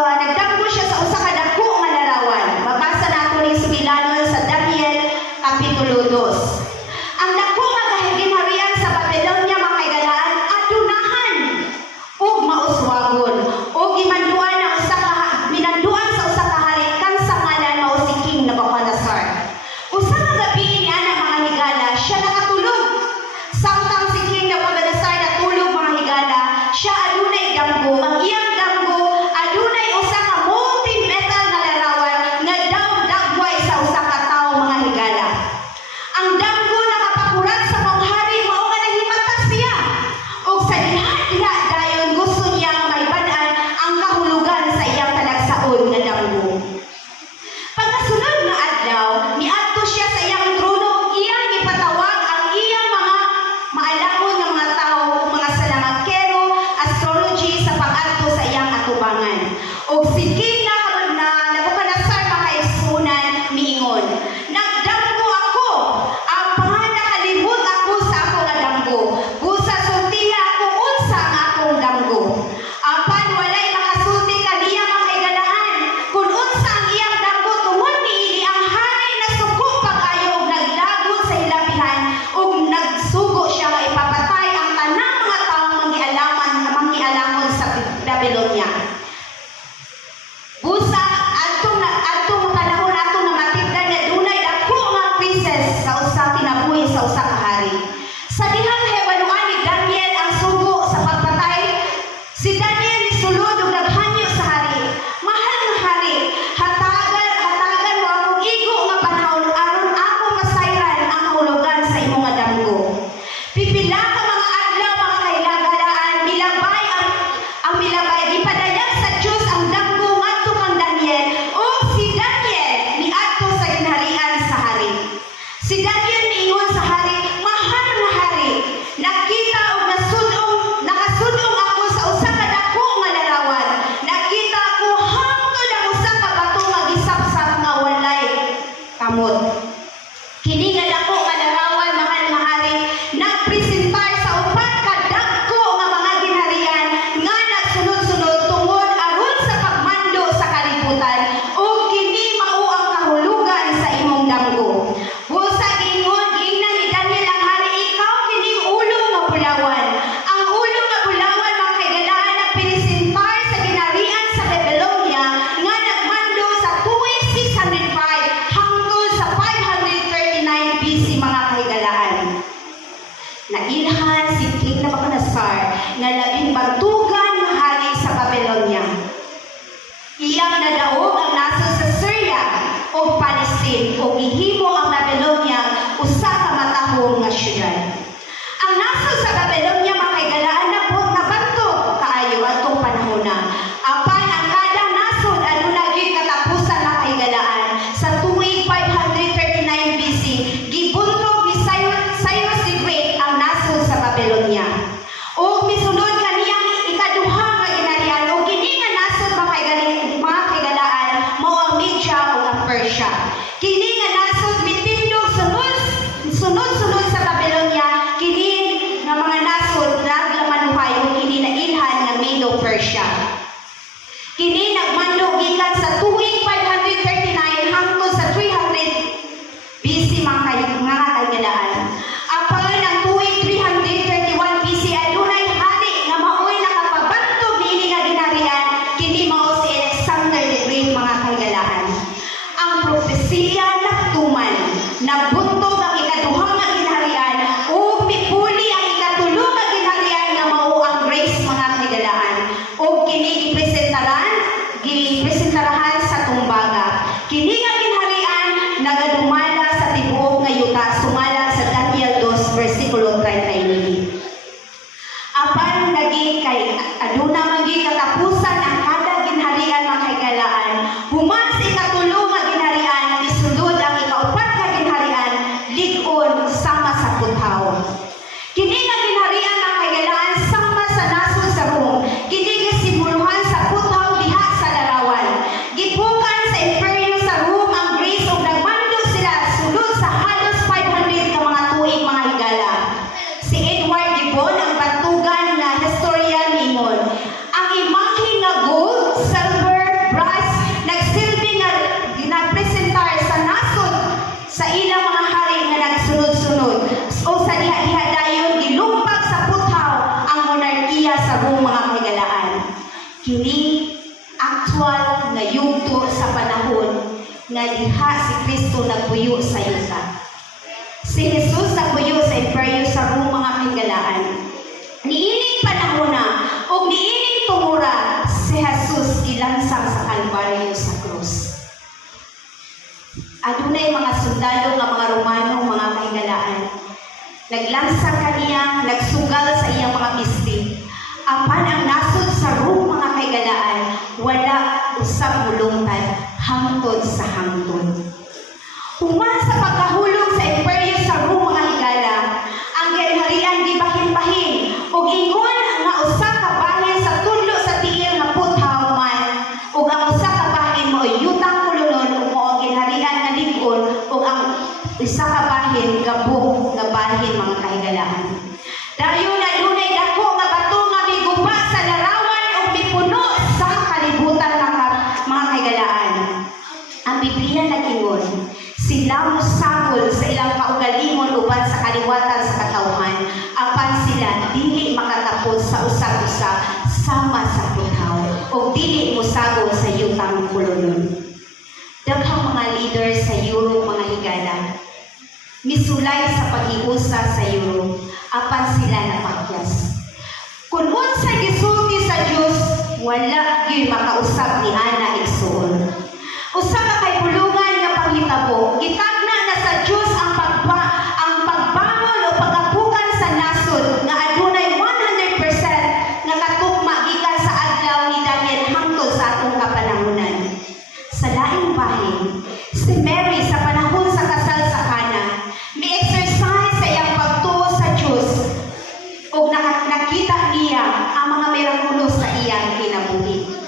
nagdamgo siya sa usa ka dako nga larawan. Mabasa nato ni Sumilanon sa Daniel kapitulo 2. Ang dako nga kahiginharian sa Babilonia mga kaigalaan adunahan ug mauswagon ug gimanduan na minanduan sa usa ka hari kan sa ngalan mao si King Nabucodonosor. Usa ka gabi ni ana mga higala siya nakatulog. Samtang si King Nabucodonosor natulog mga higala, siya adunay damgo. Ang iyang damgo adunay usa ka multi-metal nga larawan nga dagway sa usa ka tawo mga higala. Ang damgo nakapakurat sa maong hari mao nga nahimata siya. Ug sa diha dayon gusto niya nga maibad-an ang kahulugan sa iyang talagsaon nga damgo. Pagkasunod nga adlaw, miadto siya sa iyang trono ug iyang ipatawag ang iyang mga maalamon nga mga tawo ug mga salamangkero, astrology sa pag-adto sa iyang atubangan. Ug si King Nabucodonosor makaisunan miingon, "Nagdamgo ako, apan nakalibot ako sa ako nga damgo. Busa sultiha ako unsa nga akong damgo. Apan walay makasulti kaniya mga kaigalaan kun unsa ang iyang damgo tungod niini ang hari nasuko pag-ayo ug naglagot sa hilabihan ug nagsugo siya nga ipapatay ang tanang mga taong manggialamon sa Babilonia." Busa adtong panahon atong namatigdan nga dunay dako nga pieces sa usa kinabuhi sa usa ka hari. Sa dihang hebaluan ni Daniel ang sugo sa pagpatay, si Daniel misulod ug naghanyo sa hari. "Mahal nga hari, hatagan mo akong igo nga panahon aron ako masayran ang kahulugan sa imo nga damgo. Pipila ka mga adlaw mga kailangalaan, milabay gipadayag sa Dios ang damgo ngadto kang Daniel ug si Daniel miadto sa ginharian sa hari. Si Daniel miingon sa hari, "Mahal nga hari, nakita ug nakasudong ako sa usa ka dako nga larawan. Nakita ko hangtod ang usa ka bato nga gisapsap nga walay kamot. Kini nga dako nga larawan mahal nga hari nagpresentar sa upat ka dagko nga mga ginharian nga nagsunod-sunod tungod aron sa pagmando sa kalibutan ug kini mao ang kahulugan sa imong damgo." Busa giingnan ni Daniel ang hari, "Ikaw kining ulo nga bulawan." Ang ulo nga bulawan mga kaigalaan nagpresentar sa ginharian sa Babilonia nga nagmando sa tuig 605 hangtod sa 539 BC mga kaigalaan. Nailhan si King Nabucodonosor nga labing bantugan nga hari sa Babilonia. Iyang nadaog ang nasod sa Syria o Palestine o gihimo ang Babilonia usa ka matahong nga syudad. Ang nasod sa Babilonia mga kaigalaan nabantog kaayo atong panahon na. Apan ang kada nasod aduna gyud katapusan mga kaigalaan. Sa tuig 539 BC gibuntog ni Cyrus the Great ang nasod sa Babilonia. O misunod kaniyang ikaduha nga ginharian o kini nga nasod mga kaigalaan mao ang Media ug ang Persia. Kini nga nasod mitindog sunod-sunod sa Babilonia, kini nga mga nasod naglamanuhay o kini nailhan nga Medo-Persia. Kini nagmando gikan sa tuig 539 hangtod sa 300 BC mga kaigalaan. Apan ang tuig 331 BC adunay hari nga maoy nakapabantog niini nga ginharian, kini mao si Alexander the Great mga kaigalaan. Ang propesiya actual nga yugto sa panahon nga diha si Kristo nagpuyo sa yuta. Si Jesus nagpuyo sa imperyo sa Rome mga kahigalaan. Niining panahon na o niining tumura si Jesus ilansang sa Kalbaryo sa krus. Adunay mga sundalo nga mga Romano mga kahigalaan. Naglansang kaniya, nagsugal sa iyang mga pisti. Apan ang nasod sa Rome mga kahigalaan, wala usab mulungtad hangtod sa hangtod. Human sa pagkahulog sa imperyo sa Rome mga higala, ang ginharian gibahin-bahin ug ingon nga usa ka bahin sa tudlo sa tiil nga puthaw man ug ang usa ka bahin mao yutang kolonon ug mao ang ginharian nga lig-on ug ang isa ka bahin gabog nga bahin mga kahigalaan. Dayon na dunay dako nga bato nga miguba sa larawan ug mipuno sa kalibutan mga kahigalaan. Ang Biblia nag-ingon, sila musagol sa ilang kaugalingon uban sa kaliwatan sa katawhan, apan sila dili makatapos sa usag-usag sama sa puthaw o dili musagol sa yutang kolonon. Daghang mga leader sa Europe mga higala, misulay sa paghiusa sa Europe, apan sila napakyas. Kung unsay gisulti sa Dios, wala gyud makausab ni ana igsuon. Usa ka kay bulungan nga panghitabo, gitagna na sa Dios ang pagbangon o pagapukan sa nasod nga adunay 100% nga katugma gikan sa adlaw ni Daniel hangtod sa atong kapanahunan. Sa laing bahin, si Mary sa panahon sa kasal sa Cana, mi-exercise sa iyang pagtuo sa Dios ug nakita niya ang mga mirakulo sa iyang kinabuhi.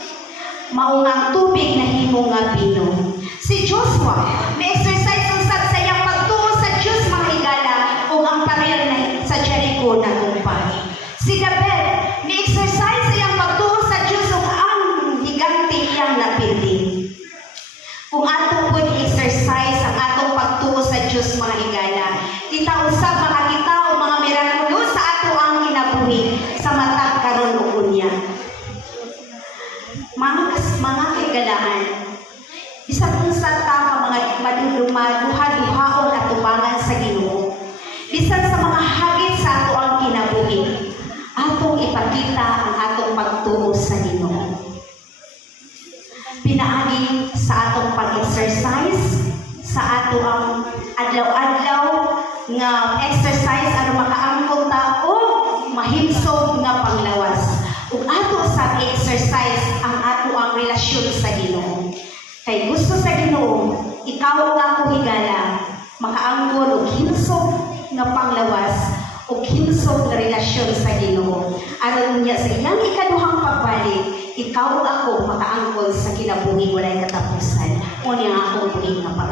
Maungang tubig na himo nga bino. Si Joshua, may exercise usab sa iyang pagtuo sa Dios mga higala ug ang paril na sa Jericho na gumpay. Si David, may exercise sa iyang pagtuo sa Dios ug ang higante iyang napindi. Kung ato pud exercise ang atong pagtuo sa Dios mga higala, kita usab makakita og mga mirakulo sa ato ang kinabuhi sa matag karon ug unya. Mga kahigalaan, isa kung sa ta mga maduha-duhaon at tubangan sa Ginoo. Bisan sa mga hagit sa ato ang kinabuhi, atong ipakita ang atong pagtuo sa Ginoo. Pinaagi sa atong pag-exercise, sa ato ang adlaw-adlaw nga exercise aron makaangkon ta o mahimsog nga panglawas. Ug ato sa exercise ang ato ang relasyon sa Ginoo. Kay gusto sa Ginoo, ikaw ug ako higala, makaangkon og himsog nga panglawas ug himsog nga relasyon sa Ginoo. Aron niya sa iyang ikaduhang pagbalik, ikaw ug ako makaangkon sa kinabuhi walay katapusan. Mo niya akong buhi nga pag